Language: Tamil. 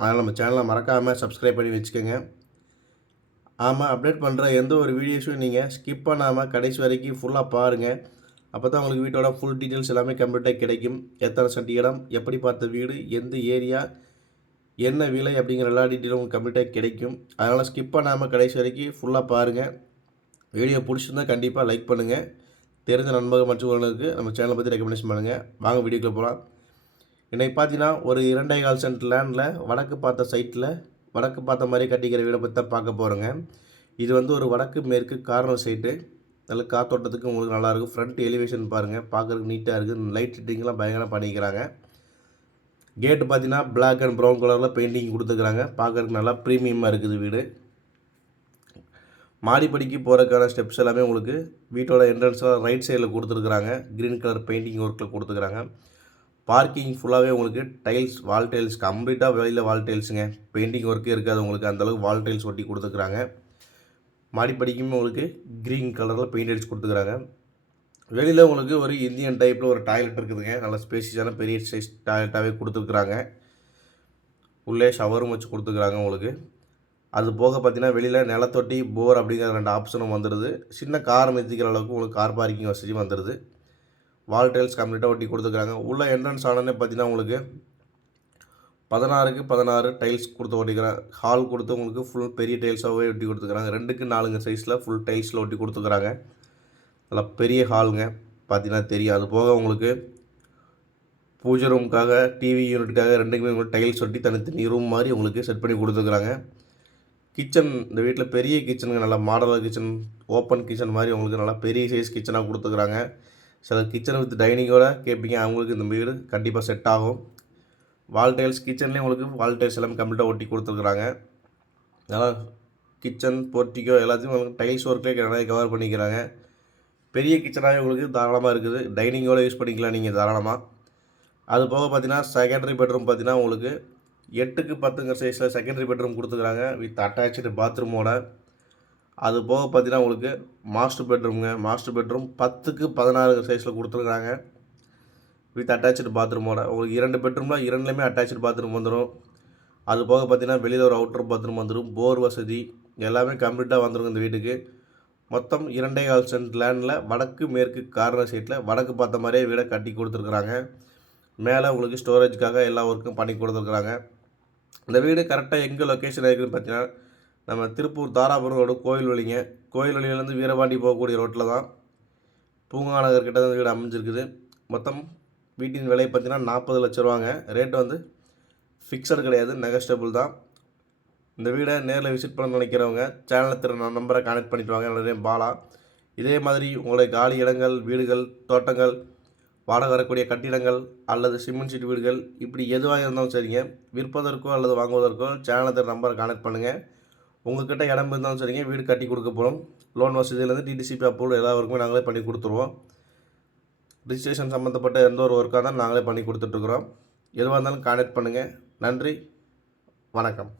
அதனால் நம்ம சேனலை மறக்காமல் சப்ஸ்கிரைப் பண்ணி வச்சுக்கோங்க. ஆமாம் அப்டேட் பண்ணுற எந்த ஒரு வீடியோஸும் நீங்கள் ஸ்கிப் பண்ணாமல் கடைசி வரைக்கும் ஃபுல்லாக பாருங்கள் அப்போ தான் உங்களுக்கு வீட்டோட ஃபுல் டீட்டெயில்ஸ் எல்லாமே கம்ப்ளீட்டாக கிடைக்கும். எத்தனை சென்ட் இடம் எப்படி பார்த்த வீடு எந்த ஏரியா என்ன விலை அப்படிங்கிற எல்லா டீட்டெயிலும் உங்களுக்கு கம்ப்ளீட்டாக கிடைக்கும். அதனால் ஸ்கிப் பண்ணாமல் கடைசி வரைக்கும் ஃபுல்லாக பாருங்கள் வீடியோ பிடிச்சிருந்தா கண்டிப்பாக லைக் பண்ணுங்கள் தெரிஞ்ச நண்பர்கள் மற்றும் நம்ம சேனலை பற்றி ரெக்கமெண்டேஷன் பண்ணுங்கள் வாங்க வீடியோக்குள்ளே போகலாம் இன்றைக்கி பார்த்தீங்கன்னா ஒரு இரண்டே கால் சென்ட் லேண்டில் வடக்கு பார்த்த சைட்டில் வடக்கு பார்த்த மாதிரி கட்டிக்கிற வீடை பற்றி தான் பார்க்க போகிறோங்க இது வந்து ஒரு வடக்கு மேற்கு கார்னர் சைட்டு. நல்ல காத்தோட்டத்துக்கு உங்களுக்கு நல்லாயிருக்கும் ஃப்ரண்ட் எலிவேஷன் பாருங்கள் பார்க்குறதுக்கு நீட்டாக இருக்குது லைட் ஃபிட்டிங்லாம் பயங்கரமாக பண்ணிக்கிறாங்க. கேட்டு பார்த்தீங்கன்னா பிளாக் அண்ட் ப்ரௌன் கலரில் பெயிண்டிங் கொடுத்துக்கிறாங்க பார்க்குறதுக்கு நல்லா ப்ரீமியமாக இருக்குது வீடு. மாடிப்படிக்கு போகிறதுக்கான ஸ்டெப்ஸ் எல்லாமே உங்களுக்கு வீட்டோட என்ட்ரன்ஸில் ரைட் சைடில் கொடுத்துருக்குறாங்க. க்ரீன் கலர் பெயிண்டிங் ஒர்க்கில் கொடுத்துக்கிறாங்க பார்க்கிங் ஃபுல்லாகவே உங்களுக்கு டைல்ஸ் வால் டைல்ஸ் கம்ப்ளீட்டாக வெளியில் வால் டைல்ஸுங்க பெயிண்டிங் ஒர்க்கே இருக்காது உங்களுக்கு. அந்தளவுக்கு வால் டைல்ஸ் ஒட்டி கொடுத்துருக்குறாங்க மாடிப்படிக்குமே உங்களுக்கு க்ரீன் கலரில் பெயிண்ட் அடிச்சு கொடுத்துக்குறாங்க. வெளியில் உங்களுக்கு ஒரு இந்தியன் டைப்பில் ஒரு டாய்லெட் இருக்குதுங்க. நல்ல ஸ்பேசியஸான பெரிய சைஸ் டாய்லெட்டாகவே கொடுத்துருக்குறாங்க. உள்ளே ஷவரும் வச்சு கொடுத்துருக்குறாங்க உங்களுக்கு. அது போக பார்த்தீங்கன்னா வெளியில் நிலத்தொட்டி போர் அப்படிங்கிற ரெண்டு ஆப்ஷனும் வந்துடுது. சின்ன கார் மிதிக்கிற அளவுக்கு உங்களுக்கு கார் பார்க்கிங் வசதி வந்துடுது. வால் டைல்ஸ் கம்ப்ளீட்டாக ஒட்டி கொடுத்துருக்காங்க. உள்ள என்ட்ரன்ஸ் ஆனோடனே பார்த்தீங்கன்னா உங்களுக்கு பதினாறுக்கு பதினாறு டைல்ஸ் கொடுத்து ஒட்டிக்கிறாங்க ஹால் கொடுத்து உங்களுக்கு ஃபுல் பெரிய டைல்ஸாகவே ஒட்டி கொடுத்துருக்காங்க. ரெண்டுக்கு நாலுங்க சைஸில் ஃபுல் டைல்ஸில் ஒட்டி கொடுத்துக்கிறாங்க நல்லா பெரிய ஹாலுங்க பார்த்தீங்கன்னா தெரியும். அது போக உங்களுக்கு பூஜை ரூமுக்காக டிவி யூனிட்டுக்காக ரெண்டுக்குமே உங்களுக்கு டைல்ஸ் ஒட்டி தனித்தனி ரூம் மாதிரி உங்களுக்கு செட் பண்ணி கொடுத்துருக்குறாங்க கிச்சன் இந்த வீட்டில் பெரிய கிச்சனுங்க நல்லா மாடலர் கிச்சன் ஓப்பன் கிச்சன் மாதிரி உங்களுக்கு நல்லா பெரிய சைஸ் கிச்சனாக கொடுத்துக்குறாங்க சில கிச்சன் வித் டைனிங்கோட கேட்பீங்க அவங்களுக்கு இந்த வீடு கண்டிப்பாக செட் ஆகும். வால் டைல்ஸ் கிச்சன்லேயும் உங்களுக்கு வால் டைல்ஸ் எல்லாமே கம்ப்ளீட்டாக ஒட்டி கொடுத்துருக்குறாங்க. அதனால் கிச்சன் போர்ட்டிக்கோ எல்லாத்தையும் உங்களுக்கு டைல்ஸ் ஒர்க்லேயே நிறைய கவர் பண்ணிக்கிறாங்க. பெரிய கிச்சனாகவே உங்களுக்கு தாராளமாக இருக்குது. டைனிங்கோட யூஸ் பண்ணிக்கலாம் நீங்கள் தாராளமாக அது போக பார்த்தீங்கன்னா செகண்டரி பெட்ரூம் பார்த்தீங்கன்னா உங்களுக்கு எட்டுக்கு பத்துங்கிற சைஸில் செகண்டரி பெட்ரூம் கொடுத்துக்கிறாங்க வித் அட்டாச்சு பாத்ரூமோட அது போக பார்த்தீங்கன்னா உங்களுக்கு மாஸ்டர் பெட்ரூம்ங்க மாஸ்டர் பெட்ரூம் பத்துக்கு பதினாறு சைஸில் கொடுத்துருக்காங்க வித் அட்டாச்சு பாத்ரூமோட உங்களுக்கு இரண்டு பெட்ரூமில் இரண்டுலேயுமே அட்டாச்சு பாத்ரூம் வந்துடும் அது போக பார்த்தீங்கன்னா வெளியில் ஒரு அவுட்டர் பாத்ரூம் வந்துடும் போர் வசதி. எல்லாமே கம்ப்ளீட்டாக வந்துடும் இந்த வீட்டுக்கு. மொத்தம் இரண்டே கால் சென்ட் லேண்டில் வடக்கு மேற்கு கார்னர் சைட்டில் வடக்கு பார்த்த மாதிரியே வீடை கட்டி கொடுத்துருக்குறாங்க. மேலே உங்களுக்கு ஸ்டோரேஜுக்காக எல்லா ஒர்க்கும் பண்ணி கொடுத்துருக்குறாங்க. இந்த வீடு கரெக்டாக எங்கே லொக்கேஷன் இருக்குதுன்னு பார்த்தீங்கன்னா நம்ம திருப்பூர் தாராபுரம் ரோடு கோயில் வழிங்க. கோயில் வழியிலேருந்து வீரபாண்டி போகக்கூடிய ரோட்டில் தான் பூங்கா நகர் கிட்ட தான் வீடு அமைஞ்சிருக்குது. மொத்தம் வீட்டின் விலை பார்த்தீங்கன்னா நாற்பது லட்ச ரூபாங்க. ரேட் வந்து ஃபிக்ஸடு கிடையாது நெகஸ்டபுள் தான். இந்த வீடை நேரில் விசிட் பண்ண நினைக்கிறவங்க சேனலை திரு நம்பரை கனெக்ட் பண்ணிட்டு வாங்க. என்னுடைய பாலா. இதே மாதிரி உங்களுடைய காலி இடங்கள் வீடுகள் தோட்டங்கள் வாடகை வரக்கூடிய கட்டிடங்கள் அல்லது சிமெண்ட் சீட் வீடுகள் இப்படி எதுவாக இருந்தாலும் சரிங்க. விற்பதற்கோ அல்லது வாங்குவதற்கோ சேனலை திரு நம்பரை கனெக்ட் பண்ணுங்கள் உங்கள்கிட்ட இடம் இருந்தாலும் சரிங்க வீடு கட்டி கொடுக்க போகிறோம் லோன் வசதியிலேருந்து டிடிசிபி அப்ரூவல் எல்லா ஒர்க்குமே நாங்களே பண்ணி கொடுத்துருவோம். ரிஜிஸ்ட்ரேஷன் சம்மந்தப்பட்ட எந்த ஒரு ஒர்க்காக இருந்தாலும் நாங்களே பண்ணி கொடுத்துட்ருக்குறோம் எதுவாக இருந்தாலும் கான்டாக்ட் பண்ணுங்கள் நன்றி. வணக்கம்.